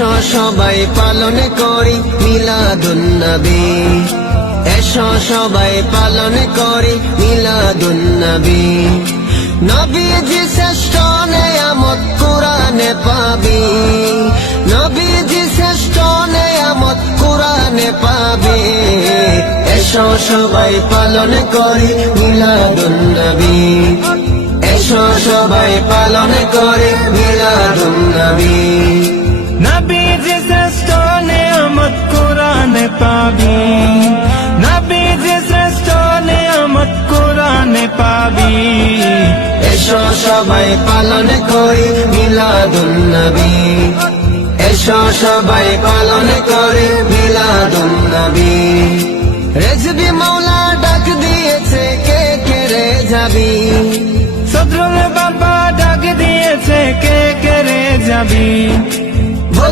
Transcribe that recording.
এসো সবাই পালন করি মিলাদুন নবী, এসো সবাই পালন করি মিলাদুন নবী। নবীজি শ্রেষ্ঠ নেয়ামত কুরআনে পাবি, নবীজি শ্রেষ্ঠ নেয়ামত কুরআনে পাবি। এসো সবাই পালন করি মিলাদুন নবী, এসো সবাই পালন করি মিলাদুন নবী। নবীজি শ্রেষ্ঠ নেয়ামত কুরআনে পাবি, নবীজি শ্রেষ্ঠ নেয়ামত কুরআনে পাবি। এসো সবাই পালন করি মিলাদুন নবী, এসো সবাই পালন করি মিলাদুন নবী। রেজবি মাওলা ডাক দিয়েছে কে কে রে যাবি, সদরুল বাবা ডাক দিয়েছে কে কে রে যাবি।